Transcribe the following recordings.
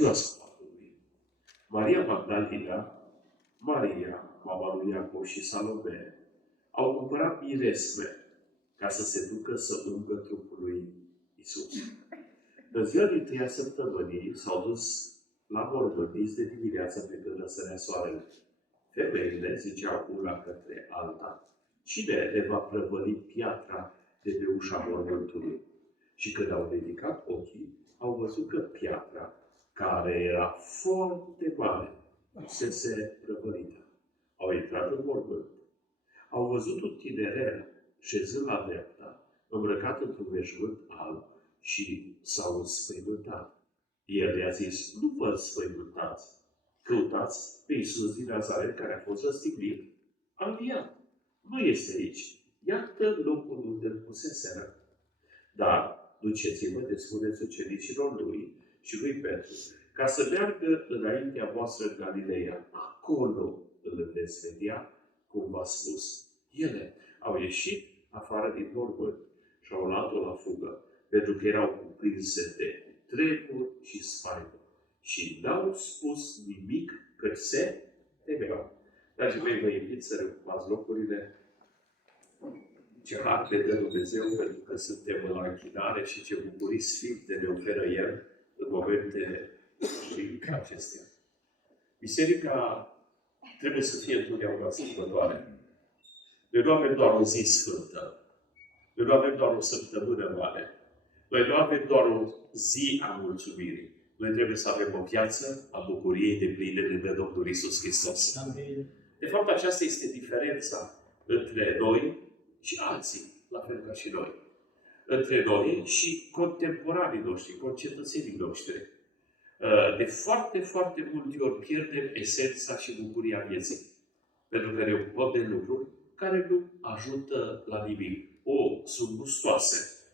la sfatului. Maria Magdalena, Maria, mama lui Iacov și Salome, au cumpărat miresme ca să se ducă să ungă trupul lui Isus. În ziua din tâia săptămânii s-au dus la mormânt de dimineață pe când răsărea soarele. Femeile ziceau una către alta: cine le va prăvăli piatra de pe ușa mormântului? Și când au ridicat ochii, au văzut că piatra, care era foarte mare, fusese prăvălită. Au intrat în mormânt. Au văzut un tinerel șezând la dreapta, îmbrăcat într-un veșmânt alb, și s-au înspăimântat. El le-a zis: nu vă înspăimântați, căutați pe Iisus din Nazaret, care a fost răstignit, a înviat. Nu este aici. Iată locul unde îl puseseră. Dar duceți-vă de spuneți ucenicilor lui și lui Petru, ca să meargă înaintea voastră în Galileea. Acolo îl veți vedea, cum v-a spus. Ele au ieșit afară din mormânt și au luat-o la fugă, pentru că erau cuprinse de tremur și spaimă. Și n-au spus nimic, căci se temeau. Dragii mei, vă invit să reocupați locurile. Ce har ne dă Dumnezeu, pentru că suntem la închinare și ce bucurii sfinte ne oferă El în momente și acestea. Biserica trebuie să fie întotdeauna sărbătoare. Noi nu avem doar o zi sfântă. Noi nu avem doar o săptămână mare. Noi nu avem doar o zi a mulțumirii. Noi trebuie să avem o viață a bucuriei de pline lângă Domnul Iisus Hristos. Amin. De fapt, aceasta este diferența între noi și alții, la fel ca și noi. Între noi și contemporanii noștri, concetățenii noștri. De foarte, foarte multe ori pierdem esența și bucuria vieții. Pentru că ne ocupăm de lucruri care nu ajută la nimic. Sunt gustoase,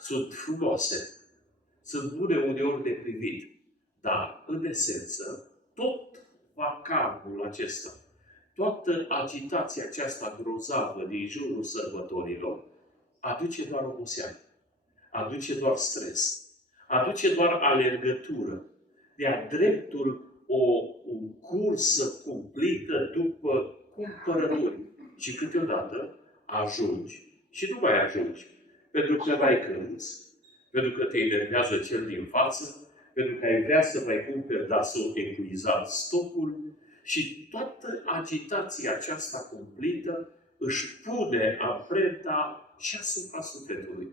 sunt frumoase, sunt bune uneori de privit, dar, în esență, tot vacarmul acesta, toată agitația aceasta grozavă din jurul sărbătorilor, aduce doar oboseală, aduce doar stres, aduce doar alergătură, de-a dreptul o cursă cumplită după cumpărături. Și câteodată ajungi și nu mai ajungi. Pentru că mai cânți, pentru că te enervează cel din față, pentru că ai vrea să mai cumperi, dar s-o epuizat stocul, și toată agitația aceasta cumplită își pune amprenta și asupra sufletului.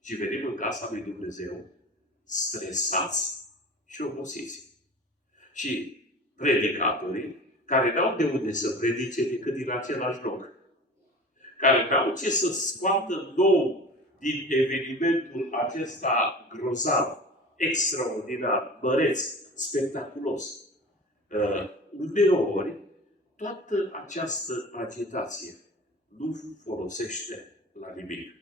Și venim în casa lui Dumnezeu stresați și obosiți. Și predicatorii, care n-au de unde să predice decât din același loc, care n-au ce să scoată nou din evenimentul acesta grozav, extraordinar, măreț, spectaculos. Uneori, toată această agitație nu folosește la nimic.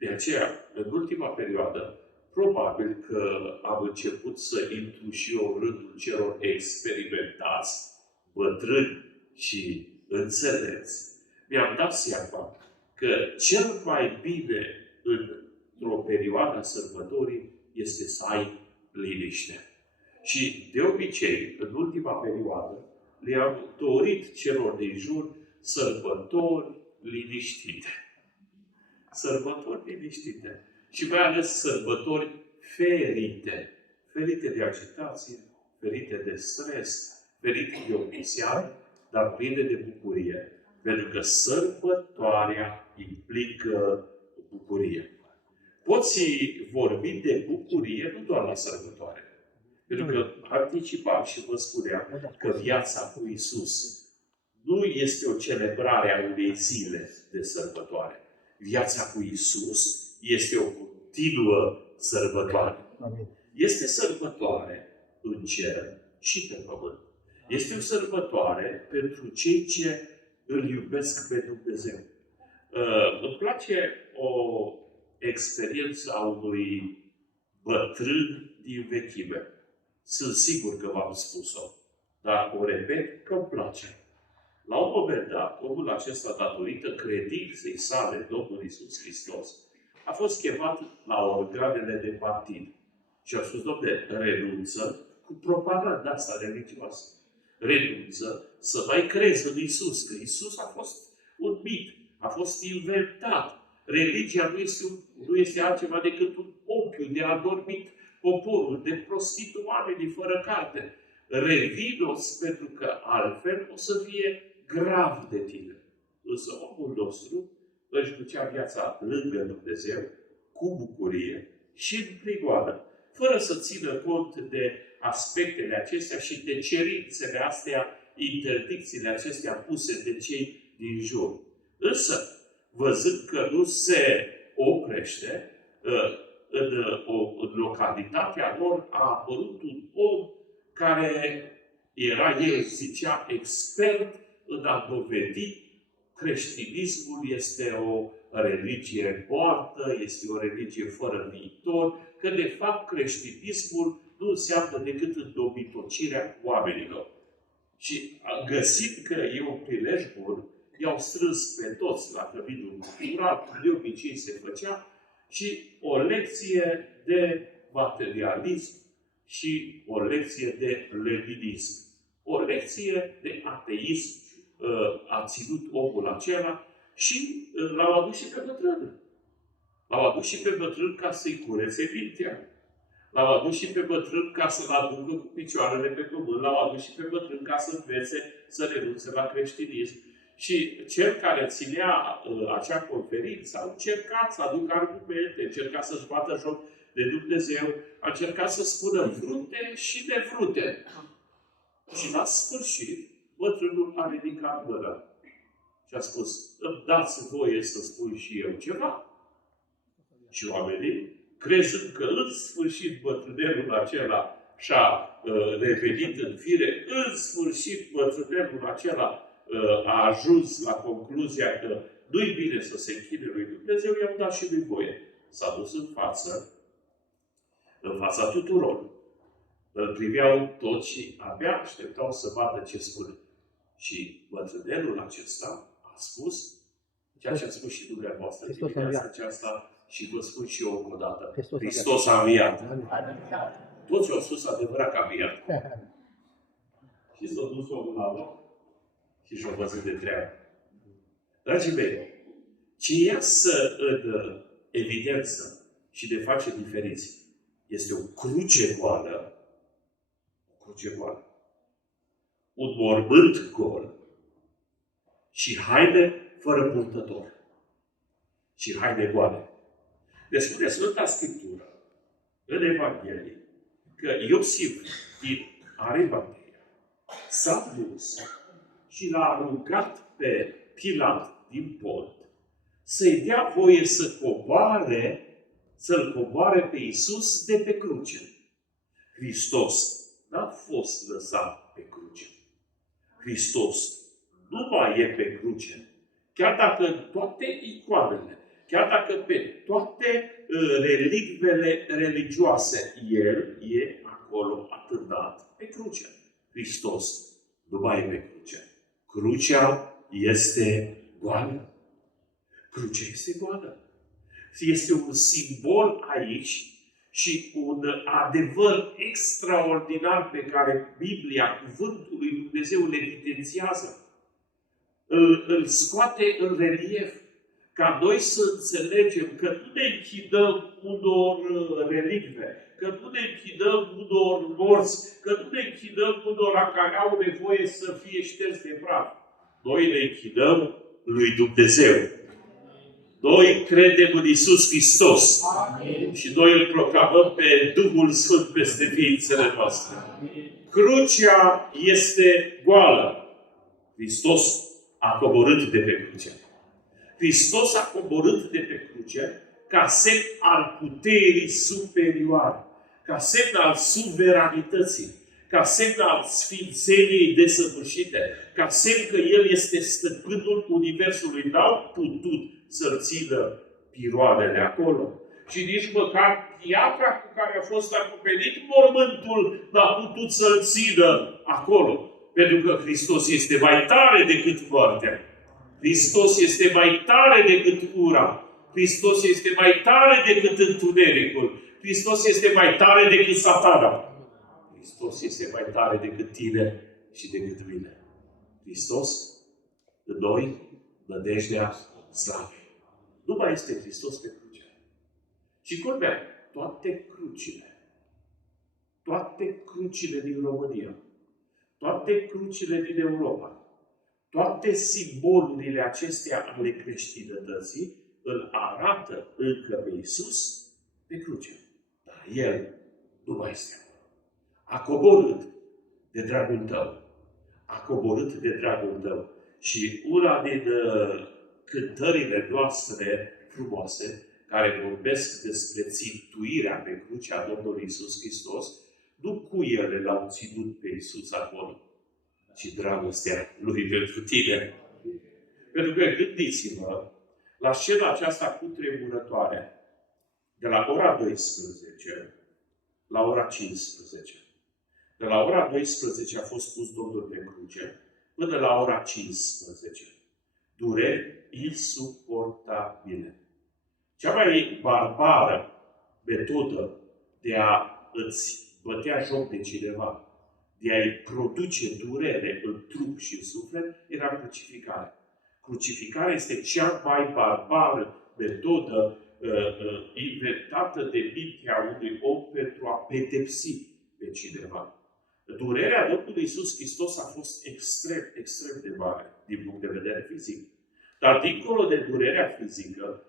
De aceea, în ultima perioadă, probabil că am început să intru și eu în rândul celor experimentați, bătrâni și înțelepți. Mi-am dat seama că cel mai bine într-o perioadă a sărbătorii este să ai liniște. Și de obicei, în ultima perioadă, le-am dorit celor din jur sărbători liniștite. Sărbători liniștite. Și mai ales sărbători ferite. Ferite de agitație, ferite de stres, ferite de oboseală, dar pline de bucurie. Pentru că sărbătoarea implică bucurie. Poți vorbi de bucurie nu doar la sărbătoare. Pentru că anticipam și vă spuneam că viața cu Iisus nu este o celebrare a unei zile de sărbătoare. Viața cu Iisus este o continuă sărbătoare. Este sărbătoare în cer și pe pământ. Este o sărbătoare pentru cei ce îl iubesc pe Dumnezeu. Îmi place o experiență a unui bătrân din vechime. Sunt sigur că v-am spus-o, dar o repet că îmi place. La un moment dat, omul acesta, datorită credinței sale, Domnul Iisus Hristos, a fost chemat la organele de partid. Și a spus: Dom'le, renunță cu propaganda asta religioasă. Renunță să mai crezi în Iisus, că Iisus a fost un mit, a fost inventat. Religia nu este altceva decât un opiu de adormit poporul, de prostitu oamenii fără carte. Revino-ți pentru că altfel o să fie grav de tine. Însă omul nostru își ducea viața lângă Dumnezeu, cu bucurie și în prigoană, fără să țină cont de aspectele acestea și de cerințele astea, interdicțiile acestea puse de cei din jur. Însă, văzând că nu se oprește, în localitatea lor a apărut un om care era, el zicea, expert în a dovedi creștinismul este o religie moartă, este o religie fără viitor, că de fapt creștinismul nu înseamnă decât îndomitocirea oamenilor. Și găsind că e un prilej bun, i-au strâns pe toți la căminul cultural, cum de obicei se făcea, și o lecție de materialism și o lecție de leninism. O lecție de ateism a ținut omul acela și l-au adus și pe bătrân. L-au adus și pe bătrân ca să-i curețe mintea. L-au adus și pe bătrân ca să-l aducă cu picioarele pe pământ. L-au adus și pe bătrân ca să învețe să renunțe la creștinism. Și cel care ținea acea conferință a încercat să aducă argumente, a încercat să-și bată joc de Dumnezeu, a încercat să spună vrute și nevrute. Și la sfârșit, bătrânul a ridicat mâna și a spus, îmi dați voie să spun și eu ceva? Și oamenii, crezând că în sfârșit bătrânelul acela și-a revenit în fire, în sfârșit bătrânelul acela a ajuns la concluzia că nu-i bine să se închine lui Dumnezeu, i-au dat și lui voie. S-a dus în fața tuturor. Îl priveau toți și abia așteptau să vadă ce spune. Și bătrânelul acesta a spus ceea ce a spus și dumneavoastră dimineața aceasta și vă spun și eu încă o dată. Hristos a înviat. Toți au spus adevărat că a înviat. Și s-a dus omul la loc și și-a văzut de treabă. Dragii mei, ce iasă în evidență și ne face diferiți este o cruce goală, un mormânt gol și haine fără purtător. Și haine goale. Ne spune Sfânta Scriptură în Evanghelie că Iosif din Arimatea s-a dus și l-a rugat pe Pilat din Pont să-i dea voie să-l coboare pe Iisus de pe cruce. Hristos n-a fost lăsat pe cruce. Hristos nu mai e pe cruce. Chiar dacă toate icoanele, chiar dacă pe toate relicvele religioase, El e acolo atârnat pe cruce. Hristos nu mai e pe cruce. Crucea este goală. Crucea este goală. Este un simbol aici și un adevăr extraordinar pe care Biblia, Cuvântul lui Dumnezeu, îl evidențiază. Îl scoate în relief, ca noi să înțelegem că nu ne închidăm unor relicve, că nu ne închidăm unor morți, că nu ne închidăm unora care au nevoie să fie șterți de praf. Noi ne închidăm lui Dumnezeu. Noi credem în Iisus Hristos. Amin. Și noi îl proclamăm pe Duhul Sfânt peste ființele noastre. Amin. Crucea este goală. Hristos a coborât de pe cruce. Hristos a coborât de pe cruce ca semn al puterii superioare, ca semn al suveranității, ca semn al sfințeniei desăvârșite, ca semn că El este stăpânul Universului. N-au putut să-L țină piroanele acolo. Și nici măcar piatra cu care a fost acoperit mormântul n-a putut să-L țină acolo. Pentru că Hristos este mai tare decât moartea. Hristos este mai tare decât ura. Hristos este mai tare decât întunericul. Hristos este mai tare decât Satana. Hristos este mai tare decât tine și decât mine. Hristos în noi, nădejdea slavei. Nu mai este Hristos pe cruce. Și culmea, toate crucile din România, toate crucile din Europa, toate simbolurile acestea ale creștinătății îl arată încă pe Iisus pe cruce. Dar El nu mai este acolo. A coborât de dragul tău. A coborât de dragul tău. Și una din cântările noastre frumoase, care vorbesc despre țintuirea pe crucea Domnului Iisus Hristos, nu cuiele l-au ținut pe Iisus acolo, ci dragostea Lui pentru tine. Pentru că gândiți-vă la scena aceasta cutremurătoare, de la ora 12 la ora 15. De la ora 12 a fost pus Domnul pe cruce, până la ora 15. Dureri insuportabile. Cea mai barbară metodă de a îți bătea joc de cineva, de a-i produce durere în trup și în suflet, era crucificarea. Crucificarea este cea mai barbară metodă inventată de mintea unui om pentru a pedepsi pe cineva. Durerea Domnului Iisus Hristos a fost extrem de mare din punct de vedere fizic. Dar dincolo de durerea fizică,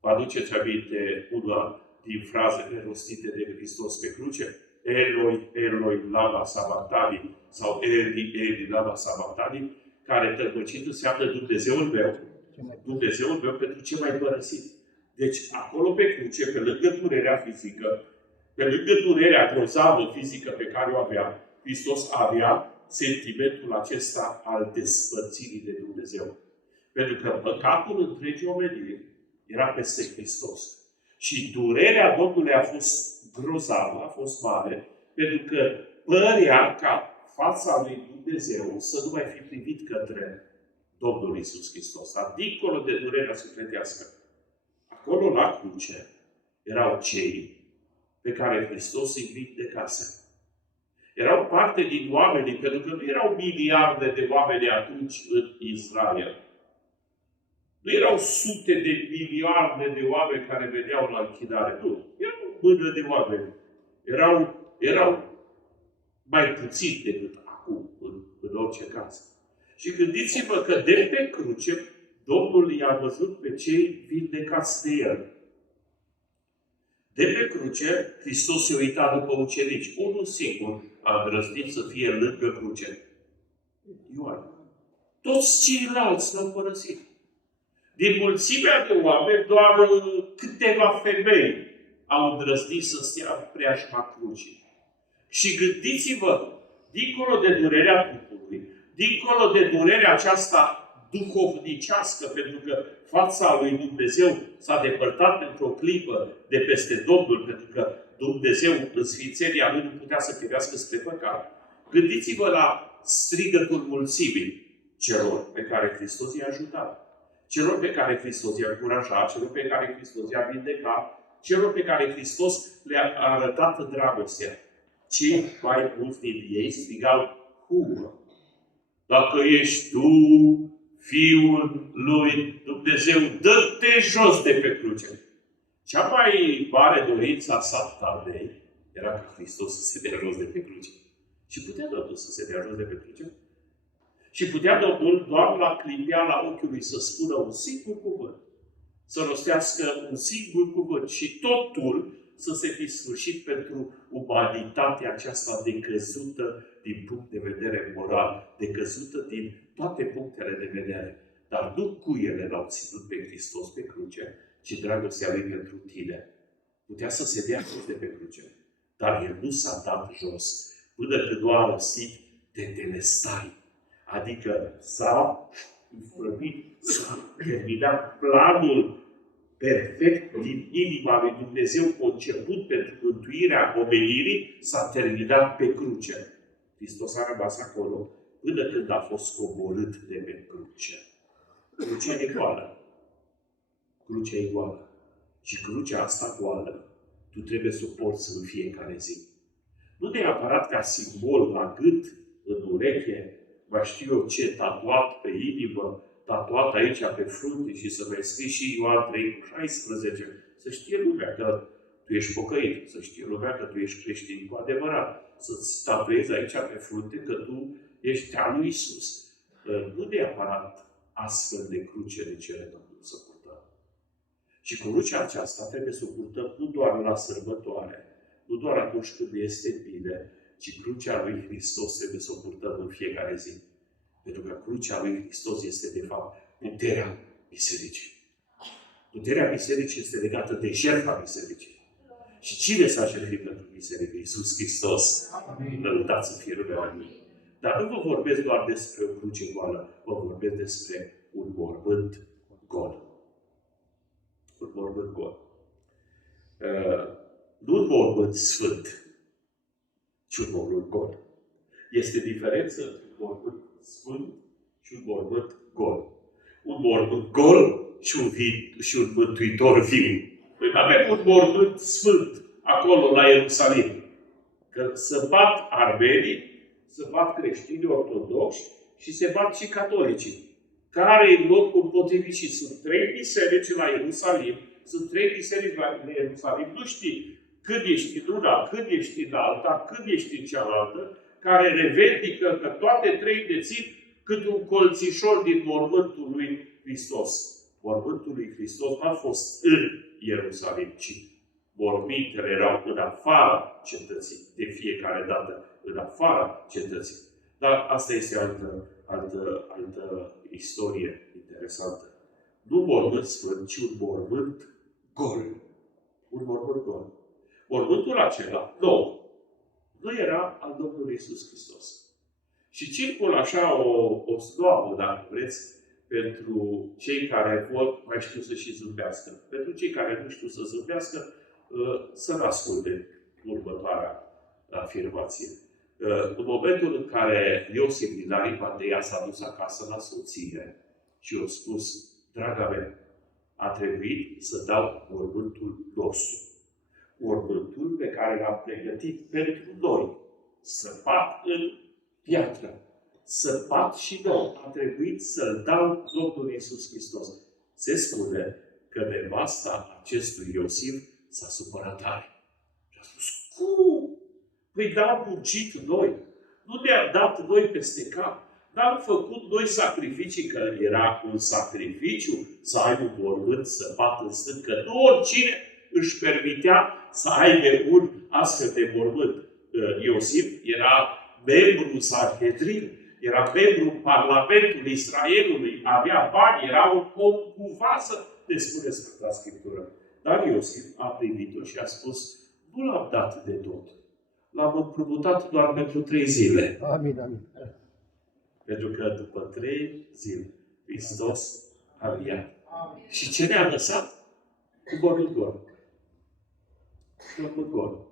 vă aduceți aminte una din frazele rostite de Hristos pe cruce? Eloi, Eloi, lama sabachthani, sau Eli, Eli, lama sabachthani, care tălmăcit înseamnă Dumnezeul meu pentru ce m-ai părăsit. Deci, acolo pe cruce, pe lângă durerea fizică, pe lângă durerea grozavă fizică pe care o avea, Hristos avea sentimentul acesta al despărțirii de Dumnezeu. Pentru că păcatul întregii omeniri era peste Hristos. Și durerea Domnului a fost grozavă, a fost mare, pentru că părea ca fața lui Dumnezeu să nu mai fi privit către Domnul Iisus Hristos. Dar dincolo de durerea sufletească, acolo la cruce erau cei pe care Hristos îi vindecase. Erau parte din oamenii, pentru că nu erau miliarde de oameni atunci în Israel. Nu erau sute de miliarde de oameni care veneau la închinare. Nu. Erau o mână de oameni. Erau mai puțini decât acum, în orice caz. Și gândiți-vă că de pe cruce, Domnul i-a văzut pe cei vindecați de El. De pe cruce, Hristos se uita după ucenici. Unul singur a îndrăznit să fie lângă cruce. Ioan. Toți ceilalți l-au părăsit. Din mulțimea de oameni, doar câteva femei au îndrăznit să stea în preajma crucii. Și gândiți-vă, dincolo de durerea trupului, dincolo de durerea aceasta duhovnicească, pentru că fața lui Dumnezeu s-a depărtat într-o clipă de peste Domnul, pentru că Dumnezeu în sfințenia Lui nu putea să privească spre păcat. Gândiți-vă la strigătul mulțimii celor pe care Hristos i-a ajutat, celor pe care Hristos i-a încurajat, celor pe care Hristos i-a vindecat, celor pe care Hristos le-a arătat dragostea. Cei mai mulți din ei strigau, Hură! Dacă ești tu Fiul lui Dumnezeu, dă-te jos de pe cruce. Cea mai mare dorință a Satanei era ca Hristos să se dea jos de pe cruce. Și putea Domnul să se dea jos de pe cruce? Și putea Domnul doar la clipeala ochiului să spună un singur cuvânt. Să rostească un singur cuvânt și totul să se fi sfârșit pentru umanitatea aceasta decăzută din punct de vedere moral, decăzută din toate punctele de vedere. Dar nu cuiele l-au ținut pe Hristos pe cruce, ci dragostea Lui pentru tine. Putea să se dea jos de pe cruce, dar El nu s-a dat jos până când nu a răsit de telestai. Adică s-a înfrămit, s-a terminat planul perfect din inima lui Dumnezeu conceput pentru mântuirea omenirii, s-a terminat pe cruce. Hristos a rămas acolo până când a fost coborât de pe cruce. Crucea e goală. Crucea e goală. Și crucea asta goală, tu trebuie să o porți în fiecare zi. Nu neapărat ca simbol la gât, în ureche, mai știu eu ce, tatuat pe inimă, tatuat aici pe frunte și să mai scrii și Ioan 3:16, să știe lumea că tu ești pocăit, să știe lumea că tu ești creștin cu adevărat, să-ți tatuezi aici pe frunte că tu ești al lui Iisus. Nu neapărat astfel de cruce ne cere Domnul să purtăm. Și crucea aceasta trebuie să o purtăm nu doar la sărbătoare, nu doar atunci când este bine, ci crucea lui Hristos trebuie să o purtăm în fiecare zi. Pentru că crucea lui Hristos este, de fapt, puterea bisericii. Puterea bisericii este legată de jertfa bisericii. Și cine s-a jertfit pentru biserică? Iisus Hristos. Lăudați să fie numele Lui. Dar nu vă vorbesc doar despre o cruce goală, vă vorbesc despre un mormânt gol. Un mormânt gol. Nu un mormânt sfânt, ci un mormânt gol. Este diferență între un mormânt sfânt și un mormânt gol. Un mormânt gol și un mântuitor viu. Noi avem un mormânt sfânt acolo la Ierusalim. Că se bat armenii, se bat creștinii ortodoxi și se bat și catolicii. Care e locul potrivit? Și sunt 3 biserici la Ierusalim, sunt 3 biserici la Ierusalim. Nu știi când ești în una, când ești în alta, când ești în cealaltă, care revendică că toate 3 dețin câte un colțișor din mormântul lui Hristos. Mormântul lui Hristos n-a fost în Ierusalim, ci mormintele erau în afara cetății, de fiecare dată în afara cetății. Dar asta este altă istorie interesantă. Nu mormânt sfânt, ci un mormânt gol. Un mormânt gol. Mormântul acela, nou, nu era al Domnului Iisus Hristos. Și circulă așa o snoabă, dacă vreți, pentru cei care vor mai știu să și zâmbească. Pentru cei care nu știu să zâmbească, să nu asculte următoarea afirmație. În momentul în care Iosif din Arimatea s-a dus acasă la soție și i-a spus, draga mea, a trebuit să dau mormântul nostru. Mormântul pe care l-am pregătit pentru noi, săpat în piatră, săpat și nou, a trebuit să-l dau Domnului Iisus Hristos. Se spune că nevasta acestui Iosif s-a supărat tare. Și a spus, cum? Păi n-am muncit noi, nu ne-am dat noi peste cap, n-am făcut noi sacrificii, că era un sacrificiu să ai un mormânt săpat în stâng, că nu oricine își permitea să aibă un astfel de mormânt. Iosif era membru Sanhedrin, era membru în Parlamentul Israelului, avea bani, era un om cu vasă, ne spune Sfânta Scriptură. Dar Iosif a privit-o și a spus, nu l-am dat de tot. L-am împrumutat doar pentru 3 zile. Amin, amin. Pentru că după 3 zile, Hristos a înviat. Și ce ne-a lăsat? Cu mormânt gol. Mormânt gol.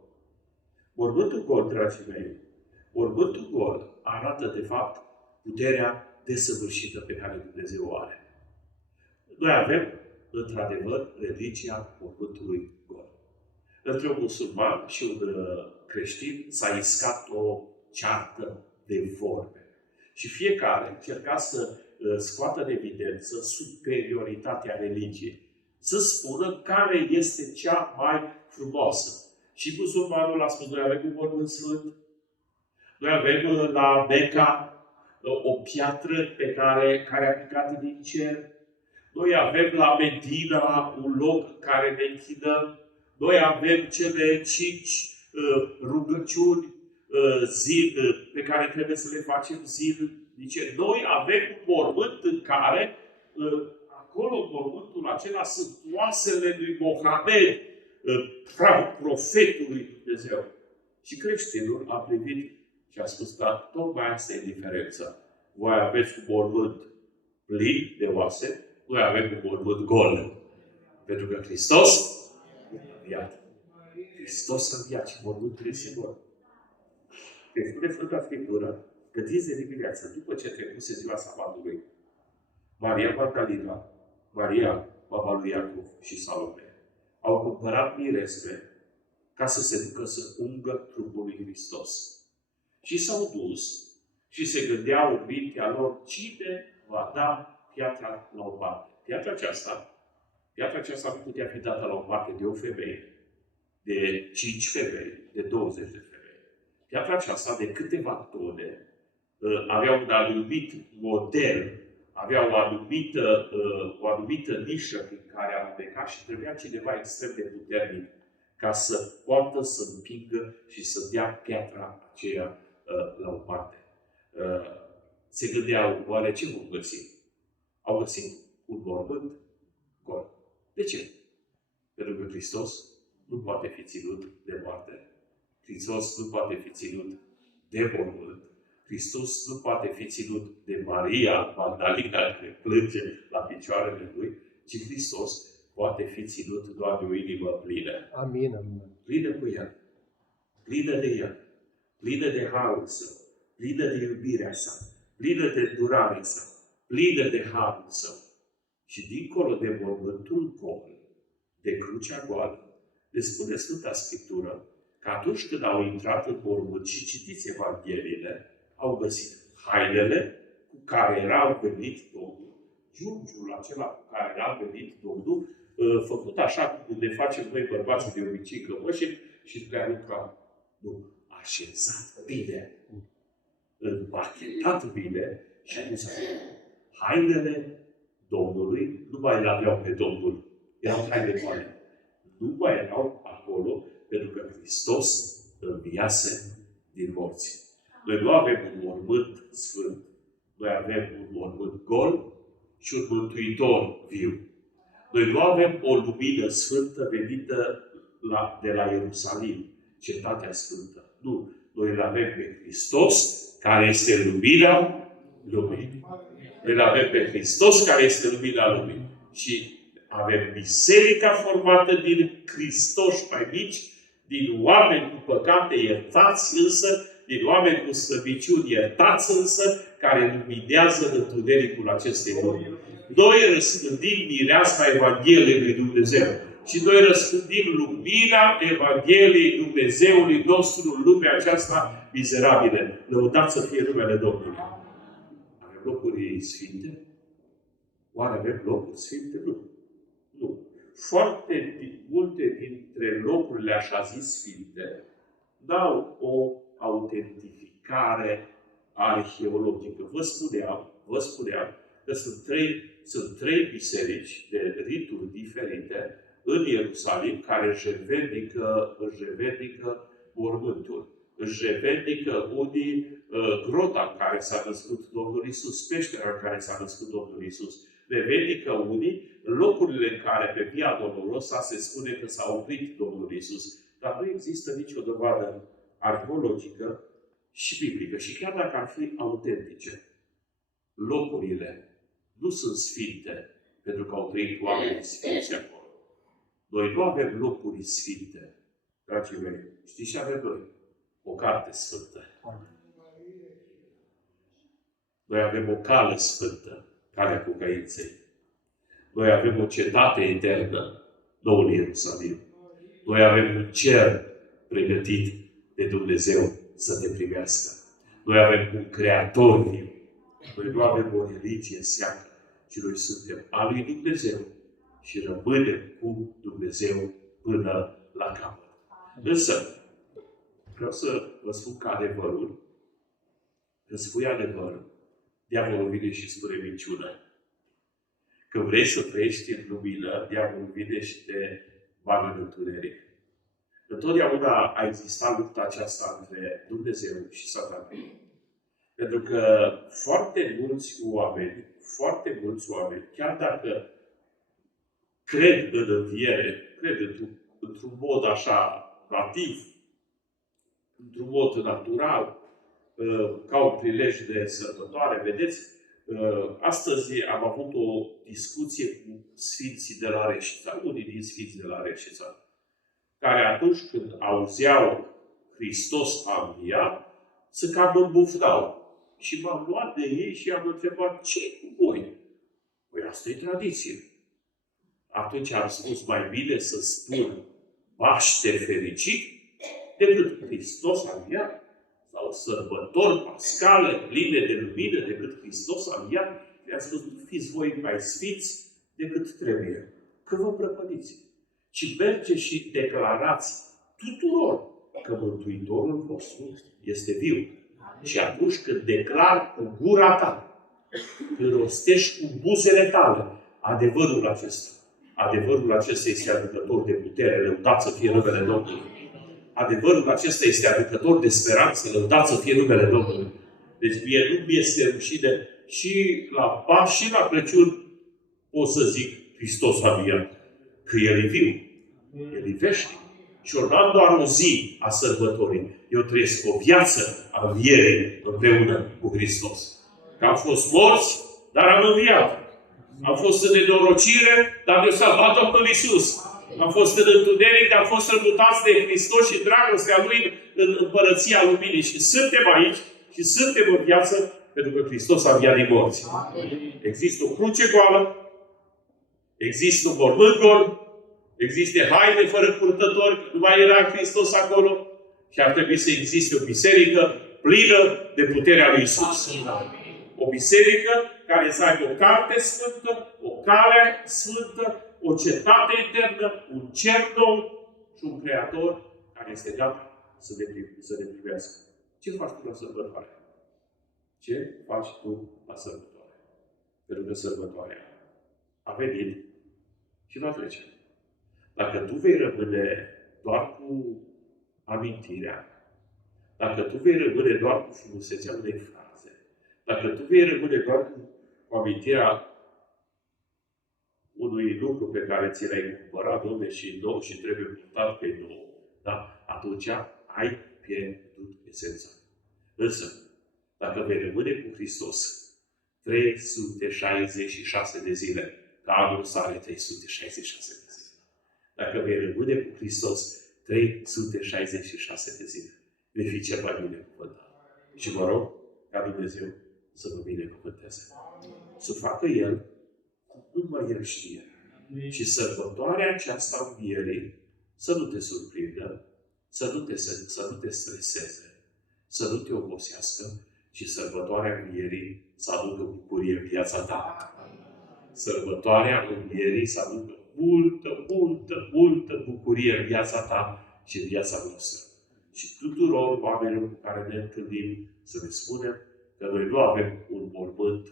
Mormântul gol, dragii mei, mormântul gol arată, de fapt, puterea desăvârșită pe care Dumnezeu o are. Noi avem, într-adevăr, religia mormântului gol. Între un musulman și un creștin s-a iscat o ceartă de vorbe. Și fiecare încerca să scoată în evidență superioritatea religiei. Să spună care este cea mai frumoasă. Și musulmanul a spus, noi avem un mormânt sfânt. Noi avem la Mecca o piatră pe care a picat din cer. Noi avem la Medina un loc care ne închinăm. Noi avem cele 5 rugăciuni pe care trebuie să le facem zilnice. Noi avem un mormânt în care, acolo, în mormântul acela, sunt oasele lui Mohamed, profetul lui Dumnezeu. Și creștinul a privit și a spus, da, tocmai asta e diferența. Voi aveți un mormânt plin de oase, noi avem un mormânt gol. Pentru că Hristos a înviat. Hristos a înviat și mormântul este gol. Deci spune Sfânta Scriptură că zi de dimineață, după ce trecuse ziua sabatului, Maria Magdalena, Maria, mama lui Iacov și Salome, au cumpărat miresme ca să se ducă să ungă trupul lui Hristos. Și s-au dus și se gândeau în mintea lor cine va da piatra la o parte. Piatra aceasta nu putea fi dată la o parte de o femeie, de 5 femei, de 20 de femei. Piatra aceasta de câteva tone avea un anumit model, avea o anumită nișă prin care aluneca și trebuia cineva extrem de puternic ca să poată să împingă și să dea piatra aceea la o parte. Se gândeau, oare ce vom găsi? Au găsit un mormânt gol. De ce? Pentru că Hristos nu poate fi ținut de moarte. Hristos nu poate fi ținut de mormânt. Hristos nu poate fi ținut de Maria Magdalena care plânge la picioarele Lui, ci Hristos poate fi ținut doar de o inimă plină. Amin, amin. Plină cu El. Plină de El. Plină de harul Său. Plină de iubirea Sa. Plină de durarea Sa. Plină de harul Său. Și dincolo de mormântul gol, de crucea goală, le spune Sfânta Scriptură că atunci când au intrat în mormânt și citiți Evangheliile, au găsit hainele cu care era venit Domnul, giungiul acela cu care era venit Domnul, făcut așa cum ne facem noi bărbații de obicei cămășe și le arunca. Nu, așezat bine, împachetat bine și a zis, hainele Domnului nu mai le aveau pe Domnul, erau haine goale. Nu mai erau acolo pentru că Hristos înviase din morți. Noi nu avem un mormânt sfânt, noi avem un mormânt gol și un mântuitor viu. Noi nu avem o lumină sfântă venită de la Ierusalim, cetatea sfântă. Nu, noi îl avem pe Hristos, care este lumina lumii. Noi îl avem pe Hristos, care este lumina lumii. Și avem biserica formată din Hristoși mai mici, din oameni cu păcate iertați însă, din oameni cu slăbiciuni iertați însă, care luminează în întunericul acestei lumi. Noi răspândim mireasma Evangheliei lui Dumnezeu. Și noi răspândim lumina Evangheliei Dumnezeului nostru în lumea aceasta mizerabilă. Lăudați să fie numele Domnului. Avem locuri sfinte? Oare avem locuri sfinte? Nu. Nu. Foarte multe dintre locurile așa zis sfinte dau o autentificare arheologică. Vă spuneam că sunt trei biserici de rituri diferite în Ierusalim care își revendică mormântul. Își revendică unii grota în care s-a născut Domnul Iisus, peștera în care s-a născut Domnul Iisus. Revendică unii locurile în care pe Via Dolorosa se spune că s-a oprit Domnul Iisus. Dar nu există nicio dovadă arheologică și biblică. Și chiar dacă ar fi autentice, locurile nu sunt sfinte pentru că au trăit oameni sfinți acolo. Noi nu avem locuri sfinte, dragii mei. Știți ce avem noi? O carte sfântă. Noi avem o cale sfântă, calea pocăinței. Noi avem o cetate eternă, noul Ierusalim. Noi avem un cer pregătit de Dumnezeu să te primească. Noi avem un Creator viu. Noi nu avem o religie seacă, ci noi suntem al lui Dumnezeu și rămânem cu Dumnezeu până la capăt. Însă, vreau să vă spun că adevărul, când spui adevărul, diavolul vine și spune minciună. Când vrei să trăiești în lumină, diavolul vine și te bagă în întuneric. Întotdeauna a existat lupta aceasta între Dumnezeu și Satan. Pentru că foarte mulți oameni, chiar dacă cred în înviere, cred într-un mod așa nativ, într-un mod natural, ca un prilej de sărbătoare. Vedeți, astăzi am avut o discuție cu sfinții de la Reșița, unii din sfinții de la Reșița, care atunci când auzeau Hristos a înviat, se cam îmbufnau. Și m-am luat de ei și am întrebat, ce cu voi? Păi asta e tradiție. Atunci am spus, mai bine să spun Paște fericit decât Hristos a înviat. Sau sărbători pascale pline de lumină decât Hristos a înviat. Le-a spus, nu fiți voi mai sfiți decât trebuie. Că vă prăpădiți. Și mergeți și declarați tuturor că Mântuitorul vostru este viu. Și atunci când declar cu gura ta, când rostești cu buzele tale adevărul acesta este aducător de putere, lăudat să fie numele Domnului. Adevărul acesta este aducător de speranță, lăudat să fie numele Domnului. Deci mie nu mi-este rușine și la Paști și la Crăciun pot să zic Hristos a înviat. Că El e viu. El e veșnic. Și eu n-am doar o zi a sărbătorii. Eu trăiesc o viață a învierii împreună cu Hristos. Că am fost morți, dar am înviat. Am fost în nenorocire, dar ne-a salvat Domnul Iisus. Am fost în întuneric, dar am fost strămutați de Hristos și dragostea Lui în împărăția luminii. Și suntem aici și suntem în viață pentru că Hristos a înviat din morți. Există o cruce goală, există un mormânt gol, există haine fără purtători, nu mai era Hristos acolo și ar trebui să existe o biserică plină de puterea lui Iisus. O biserică care să aibă o carte sfântă, o cale sfântă, o cetate eternă, un cer nou și un creator care este gata să ne privească. Ce faci tu la sărbătoare? Ce faci tu la sărbătoare? Pentru că sărbătoarea a venit și va trece. Dacă tu vei rămâne doar cu amintirea, dacă tu vei rămâne doar cu frumusețea unei fraze, dacă tu vei rămâne doar cu amintirea unui lucru pe care ți l-ai cumpărat, Dom'le, și nou și trebuie purtat pe nou, da? Atunci ai pierdut esența. Însă, dacă vei rămâne cu Hristos 366 de zile, ca anul ăsta are 366 de zile. Dacă vei rămâne cu Hristos 366 de zile, vei fi cel mai binecuvântat. Și mă rog ca Dumnezeu să vă binecuvânteze. Să facă El numai El știe. Și sărbătoarea aceasta învierii să nu te surprindă, să nu te streseze, să nu te obosească, ci sărbătoarea învierii să aducă bucurie în viața ta. Sărbătoarea învierii să aducă multă bucurie în viața ta și în viața noastră. Și tuturor oamenilor cu care ne întâlnim să ne spunem că noi nu avem un mormânt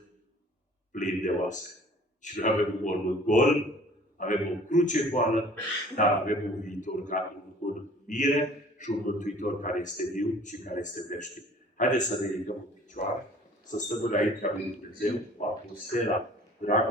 plin de oase. Și noi avem un mormânt gol, avem o cruce goală, dar avem un viitor care un mire și un Mântuitor care este viu și care este veșnic. Haideți să ne ridicăm în picioare, să stăm înaintea lui Dumnezeu, cu atmosfera dragă